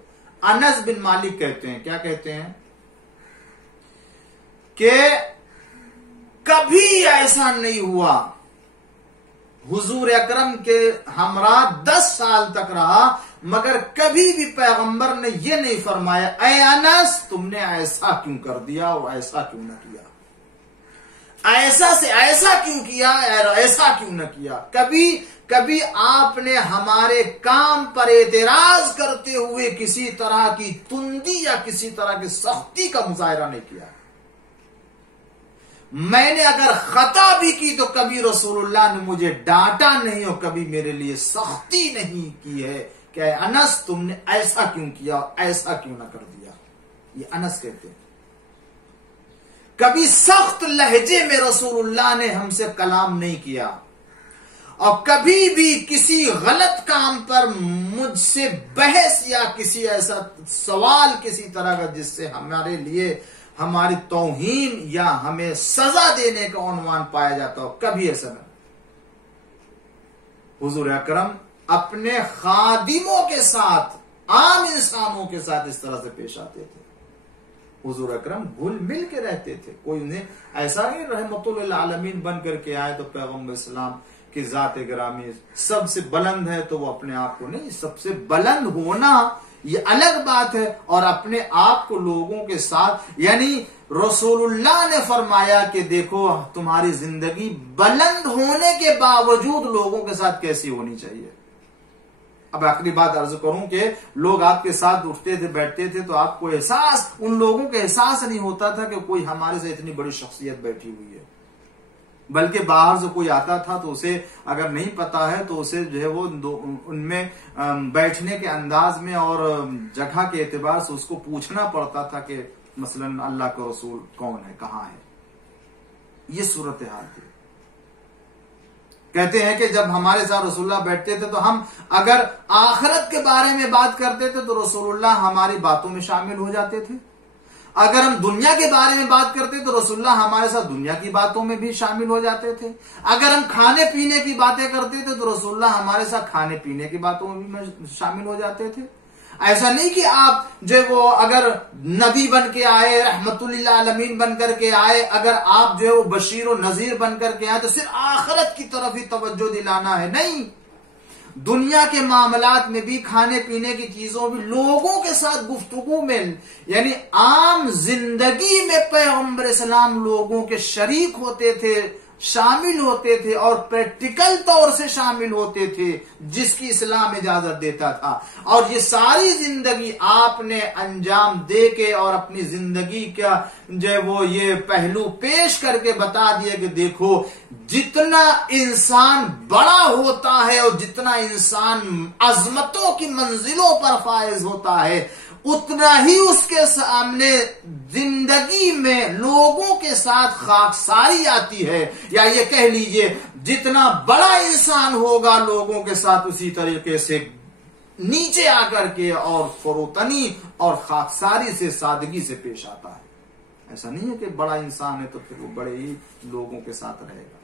انس بن مالک کہتے ہیں، کیا کہتے ہیں کہ کبھی ایسا نہیں ہوا، حضور اکرم کے ہمراہ 10 سال تک رہا، مگر کبھی بھی پیغمبر نے یہ نہیں فرمایا اے انس تم نے ایسا کیوں کر دیا اور ایسا کیوں نہ کیا، ایسا سے ایسا کیوں کیا اور ایسا کیوں نہ کیا۔ کبھی کبھی آپ نے ہمارے کام پر اعتراض کرتے ہوئے کسی طرح کی تندی یا کسی طرح کی سختی کا مظاہرہ نہیں کیا. میں نے اگر خطا بھی کی تو کبھی رسول اللہ نے مجھے ڈانٹا نہیں اور کبھی میرے لیے سختی نہیں کی ہے کہ اے انس تم نے ایسا کیوں کیا اور ایسا کیوں نہ کر دیا. یہ انس کہتے ہیں. کبھی سخت لہجے میں رسول اللہ نے ہم سے کلام نہیں کیا اور کبھی بھی کسی غلط کام پر مجھ سے بحث یا کسی ایسا سوال کسی طرح کا جس سے ہمارے لیے ہماری توہین یا ہمیں سزا دینے کا عنوان پایا جاتا ہو, کبھی ایسا نہیں. حضور اکرم اپنے خادموں کے ساتھ, عام انسانوں کے ساتھ اس طرح سے پیش آتے تھے. حضور اکرم گل مل کے رہتے تھے. کوئی انہیں ایسا نہیں رحمت للعالمین بن کر کے آئے تو پیغمبر اسلام کی ذات گرامی سب سے بلند ہے تو وہ اپنے آپ کو نہیں, سب سے بلند ہونا یہ الگ بات ہے, اور اپنے آپ کو لوگوں کے ساتھ, یعنی رسول اللہ نے فرمایا کہ دیکھو تمہاری زندگی بلند ہونے کے باوجود لوگوں کے ساتھ کیسی ہونی چاہیے. اب آخری بات عرض کروں کہ لوگ آپ کے ساتھ اٹھتے تھے بیٹھتے تھے تو آپ کو احساس, ان لوگوں کا احساس نہیں ہوتا تھا کہ کوئی ہمارے سے اتنی بڑی شخصیت بیٹھی ہوئی ہے, بلکہ باہر سے کوئی آتا تھا تو اسے اگر نہیں پتا ہے تو اسے جو ہے وہ ان میں بیٹھنے کے انداز میں اور جگہ کے اعتبار سے اس کو پوچھنا پڑتا تھا کہ مثلا اللہ کا رسول کون ہے, کہاں ہے. یہ صورتحال تھی. کہتے ہیں کہ جب ہمارے ساتھ رسول اللہ بیٹھتے تھے تو ہم اگر آخرت کے بارے میں بات کرتے تھے تو رسول اللہ ہماری باتوں میں شامل ہو جاتے تھے. اگر ہم دنیا کے بارے میں بات کرتے تو رسول اللہ ہمارے ساتھ دنیا کی باتوں میں بھی شامل ہو جاتے تھے. اگر ہم کھانے پینے کی باتیں کرتے تھے تو رسول اللہ ہمارے ساتھ کھانے پینے کی باتوں میں بھی شامل ہو جاتے تھے. ایسا نہیں کہ آپ جو وہ اگر نبی بن کے آئے, رحمت للعالمین بن کر کے آئے, اگر آپ جو ہے وہ بشیر و نذیر بن کر کے آئے تو صرف آخرت کی طرف ہی توجہ دلانا ہے. نہیں, دنیا کے معاملات میں بھی, کھانے پینے کی چیزوں بھی, لوگوں کے ساتھ گفتگو میں, یعنی عام زندگی میں پیغمبر اسلام لوگوں کے شریک ہوتے تھے, شامل ہوتے تھے اور پریکٹیکل طور سے شامل ہوتے تھے جس کی اسلام اجازت دیتا تھا. اور یہ ساری زندگی آپ نے انجام دے کے اور اپنی زندگی کا جو وہ یہ پہلو پیش کر کے بتا دیا کہ دیکھو جتنا انسان بڑا ہوتا ہے اور جتنا انسان عظمتوں کی منزلوں پر فائز ہوتا ہے اتنا ہی اس کے سامنے زندگی میں لوگوں کے ساتھ خاکساری آتی ہے. یا یہ کہہ لیجئے جتنا بڑا انسان ہوگا لوگوں کے ساتھ اسی طریقے سے نیچے آ کر کے اور فروتنی اور خاکساری سے, سادگی سے پیش آتا ہے. ایسا نہیں ہے کہ بڑا انسان ہے تو پھر وہ بڑے ہی لوگوں کے ساتھ رہے گا.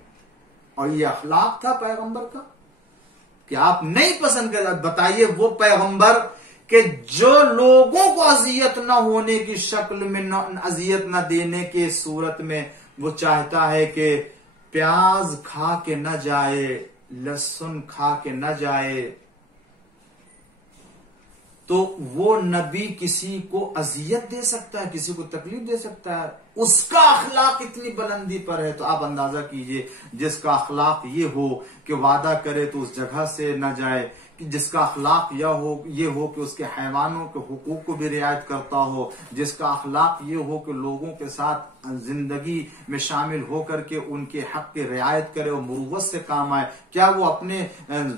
اور یہ اخلاق تھا پیغمبر کا کہ آپ نہیں پسند کر, بتائیے وہ پیغمبر کہ جو لوگوں کو اذیت نہ ہونے کی شکل میں, اذیت نہ دینے کے صورت میں وہ چاہتا ہے کہ پیاز کھا کے نہ جائے, لہسن کھا کے نہ جائے, تو وہ نبی کسی کو اذیت دے سکتا ہے, کسی کو تکلیف دے سکتا ہے. اس کا اخلاق اتنی بلندی پر ہے تو آپ اندازہ کیجئے جس کا اخلاق یہ ہو کہ وعدہ کرے تو اس جگہ سے نہ جائے, کہ جس کا اخلاق یہ ہو کہ اس کے حیوانوں کے حقوق کو بھی رعایت کرتا ہو, جس کا اخلاق یہ ہو کہ لوگوں کے ساتھ زندگی میں شامل ہو کر کے ان کے حق کی رعایت کرے اور مروت سے کام آئے, کیا وہ اپنے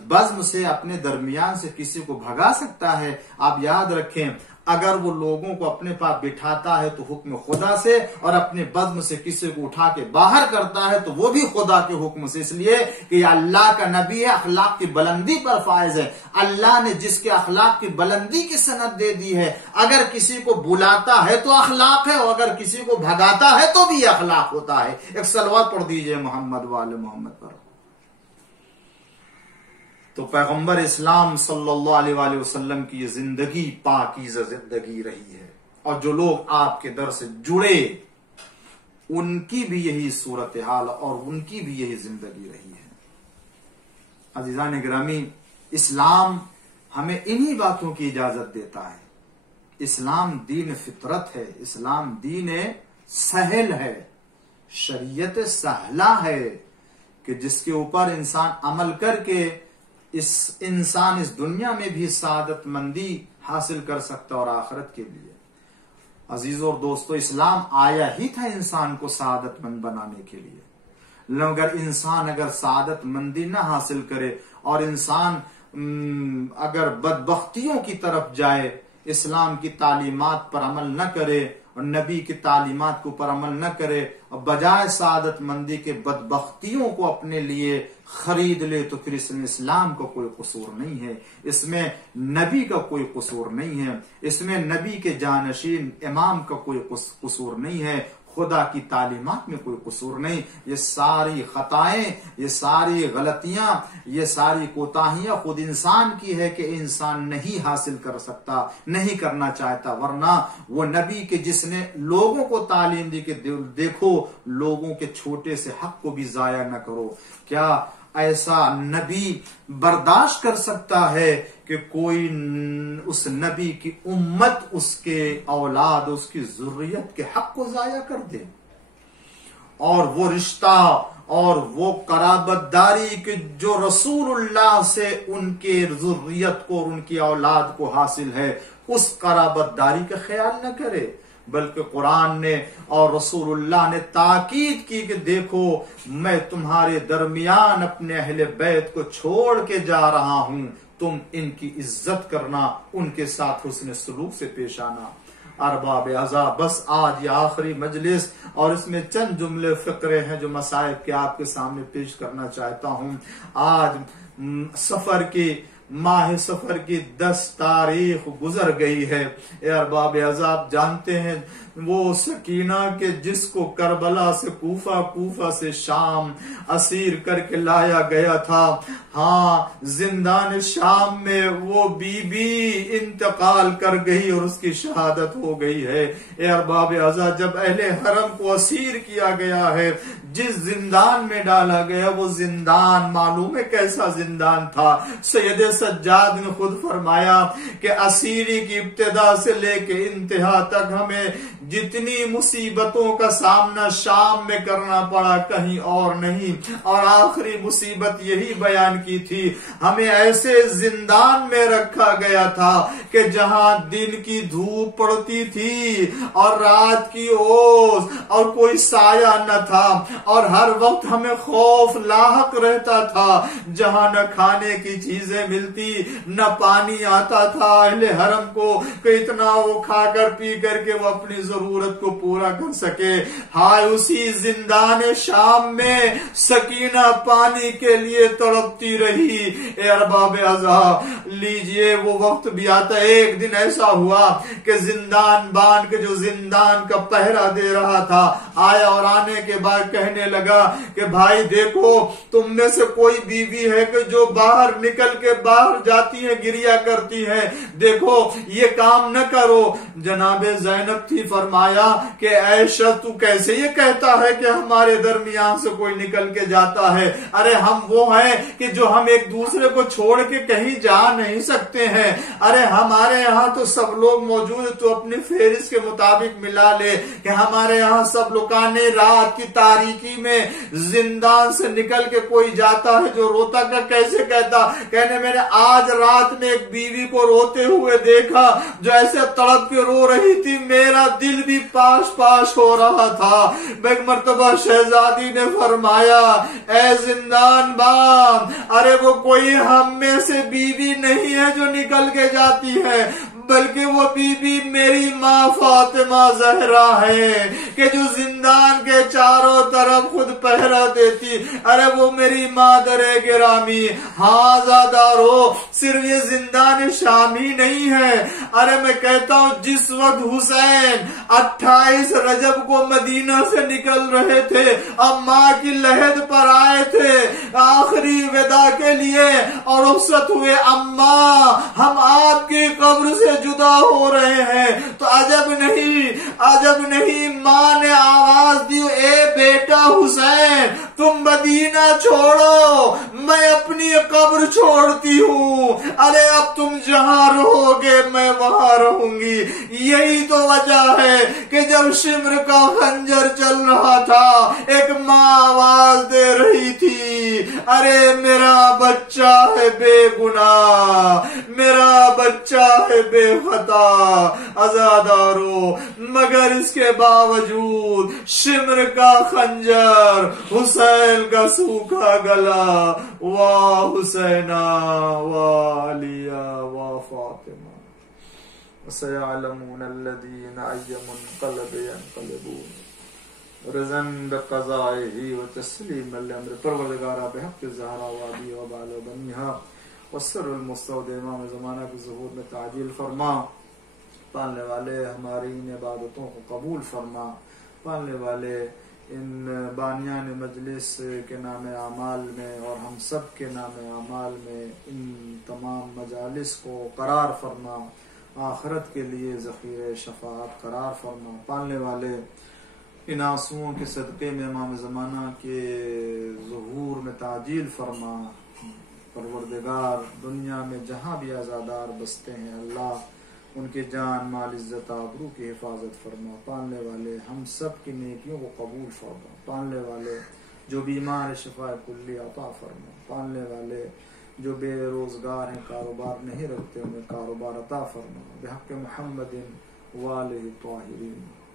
بزم سے, اپنے درمیان سے کسی کو بھگا سکتا ہے؟ آپ یاد رکھیں اگر وہ لوگوں کو اپنے پاس بٹھاتا ہے تو حکم خدا سے, اور اپنے بزم سے کسی کو اٹھا کے باہر کرتا ہے تو وہ بھی خدا کے حکم سے, اس لیے کہ یہ اللہ کا نبی ہے, اخلاق کی بلندی پر فائز ہے. اللہ نے جس کے اخلاق کی بلندی کی سند دے دی ہے, اگر کسی کو بلاتا ہے تو اخلاق ہے اور اگر کسی کو بھگاتا ہے تو بھی اخلاق ہوتا ہے. ایک صلوات پڑھ دیجئے محمد وآل محمد پر. تو پیغمبر اسلام صلی اللہ علیہ وآلہ وسلم کی یہ زندگی پاکیزہ زندگی رہی ہے, اور جو لوگ آپ کے در سے جڑے ان کی بھی یہی صورتحال اور ان کی بھی یہی زندگی رہی ہے. عزیزان گرامی, اسلام ہمیں انہی باتوں کی اجازت دیتا ہے. اسلام دین فطرت ہے, اسلام دین سہل ہے, شریعت سہلہ ہے کہ جس کے اوپر انسان عمل کر کے انسان اس دنیا میں بھی سعادت مندی حاصل کر سکتا اور آخرت کے لیے. عزیزوں اور دوستو، اسلام آیا ہی تھا انسان کو سعادت مند بنانے کے لیے. مگر انسان اگر سعادت مندی نہ حاصل کرے اور انسان اگر بدبختیوں کی طرف جائے، اسلام کی تعلیمات پر عمل نہ کرے اور نبی کی تعلیمات کے اوپر عمل نہ کرے اور بجائے سعادت مندی کے بدبختیوں کو اپنے لیے خرید لے، تو پھر اس میں اسلام کا کوئی قصور نہیں ہے، اس میں نبی کا کوئی قصور نہیں ہے، اس میں نبی کے جانشین امام کا کوئی قصور نہیں ہے، خدا کی تعلیمات میں کوئی قصور نہیں. یہ ساری خطائیں، یہ ساری غلطیاں، یہ ساری کوتاہیاں خود انسان کی ہے کہ انسان نہیں حاصل کر سکتا، نہیں کرنا چاہتا. ورنہ وہ نبی کے جس نے لوگوں کو تعلیم دی کہ دیکھو لوگوں کے چھوٹے سے حق کو بھی ضائع نہ کرو. کیا ایسا نبی برداشت کر سکتا ہے کہ کوئی اس نبی کی امت، اس کے اولاد، اس کی ذریت کے حق کو ضائع کر دے؟ اور وہ رشتہ اور وہ قرابت داری کہ جو رسول اللہ سے ان کے ذریت کو اور ان کی اولاد کو حاصل ہے، اس قرابت داری کا خیال نہ کرے. بلکہ قرآن نے اور رسول اللہ نے تاکید کی کہ دیکھو میں تمہارے درمیان اپنے اہل بیت کو چھوڑ کے جا رہا ہوں، تم ان کی عزت کرنا، ان کے ساتھ حسن سلوک سے پیش آنا. ارباب عذاب، بس آج یہ آخری مجلس اور اس میں چند جملے فقرے ہیں جو مسائب کے آپ کے سامنے پیش کرنا چاہتا ہوں. آج سفر کی ماہ سفر کی 10 تاریخ گزر گئی ہے. اے ارباب عذاب، جانتے ہیں وہ سکینہ کے جس کو کربلا سے کوفہ، کوفہ سے شام اسیر کر کے لایا گیا تھا، ہاں زندان شام میں وہ بی بی انتقال کر گئی اور اس کی شہادت ہو گئی ہے. اے ارباب عذاب، جب اہل حرم کو اسیر کیا گیا ہے، جس زندان میں ڈالا گیا وہ زندان معلوم ہے کیسا زندان تھا. سید سجاد نے خود فرمایا کہ اسیری کی ابتدا سے لے کے انتہا تک ہمیں جتنی مصیبتوں کا سامنا شام میں کرنا پڑا کہیں اور نہیں، اور آخری مصیبت یہی بیان کی تھی، ہمیں ایسے زندان میں رکھا گیا تھا کہ جہاں دن کی دھوپ پڑتی تھی اور رات کی اوس اور کوئی سایہ نہ تھا، اور ہر وقت ہمیں خوف لاحق رہتا تھا، جہاں نہ کھانے کی چیزیں ملتی نہ پانی آتا تھا اہل حرم کو کہ اتنا وہ کھا کر پی کر کے وہ اپنی ضرورت کو پورا کر سکے. ہائے اسی زندان شام میں سکینہ پانی کے لیے تڑپتی رہی. اے ارباب عذاب، لیجئے وہ وقت بھی آتا. ایک دن ایسا ہوا کہ زندان بان کے جو زندان کا پہرا دے رہا تھا آیا اور آنے کے بعد کہنے لگا کہ بھائی دیکھو تم میں سے کوئی بیوی ہے کہ جو باہر نکل کے باہر جاتی ہے گریا کرتی ہے، دیکھو یہ کام نہ کرو. جناب زینب تھی، فرمایا کہ عائشہ تو کیسے یہ کہتا ہے کہ ہمارے درمیان سے کوئی نکل کے جاتا ہے؟ ارے ہم وہ ہیں کہ جو ہم ایک دوسرے کو چھوڑ کے کہیں جا نہیں سکتے ہیں. ارے ہمارے یہاں تو سب لوگ موجود، تو اپنی فہرست کے مطابق ملا لے کہ ہمارے یہاں سب لوگ آنے رات کی تاریکی میں زندان سے نکل کے کوئی جاتا ہے جو روتا کا کیسے کہتا. کہنے میں نے آج رات میں ایک بیوی کو روتے ہوئے دیکھا جو ایسے تڑپ کے رو رہی تھی، میرا دل بھی پاش پاش ہو رہا تھا. ایک مرتبہ شہزادی نے فرمایا اے زندان بان، ارے وہ کوئی ہم میں سے بیوی نہیں ہے جو نکل کے جاتی ہے، بلکہ وہ بی بی میری ماں فاطمہ زہرا ہے کہ جو زندان کے چاروں طرف خود پہرا دیتی. ارے وہ میری مادر گرامی. ہاں زادارو، صرف یہ زندان شامی نہیں ہے. ارے میں کہتا ہوں جس وقت حسین 28 رجب کو مدینہ سے نکل رہے تھے، اب ماں کی لحد پر آئے تھے آخری وداع کے لیے اور رخصت ہوئے، اماں ہم آپ کی قبر سے جدا ہو رہے ہیں، تو عجب نہیں ماں نے آواز دی اے بیٹا حسین تم مدینہ چھوڑو، میں اپنی یہ قبر چھوڑتی ہوں، ارے اب تم جہاں رہو گے میں وہاں رہوں گی۔ یہی تو وجہ ہے کہ جب شمر کا خنجر چل رہا تھا ایک ماں آواز دے رہی تھی، ارے میرا بچہ ہے بے گناہ، میرا بچہ ہے بے خطا، عزادارو، مگر اس کے باوجود شمر کا خنجر، حسین کا سوکھا گلا، واہ حسینہ واہ علیہ واہ فاطمہ، وَسَيَعْلَمُونَ الَّذِينَ أَيَّ مُنْقَلَبٍ يَنْقَلِبُونَ رضاً بقضائه وتسلیما لامر۔ پروردگارہ بحق الزہرا وابی وبال بنیہا والسر المستودع امام زمانہ کی ظہور میں تعجیل فرما۔ پالنے والے ہماری ان عبادتوں کو قبول فرما، پالنے والے ان بانیان مجلس کے نام اعمال میں اور ہم سب کے نام اعمال میں ان تمام مجالس کو قرار فرما، آخرت کے لیے ذخیرہ شفاعت قرار فرما۔ پالنے والے ان آنسوؤں کے صدقے میں امام زمانہ کے ظہور میں تعجیل فرما۔ پروردگار دنیا میں جہاں بھی عزادار بستے ہیں اللہ ان کے جان مال عزت آبرو کی حفاظت فرما۔ پالنے والے ہم سب کی نیکیوں کو قبول فرما۔ پالنے والے جو بیمار شفا کلی عطا فرما۔ پالنے والے جو بے روزگار ہیں کاروبار نہیں رکھتے انہیں کاروبار عطا فرما۔ بحق محمد وآلہ الطاہرین۔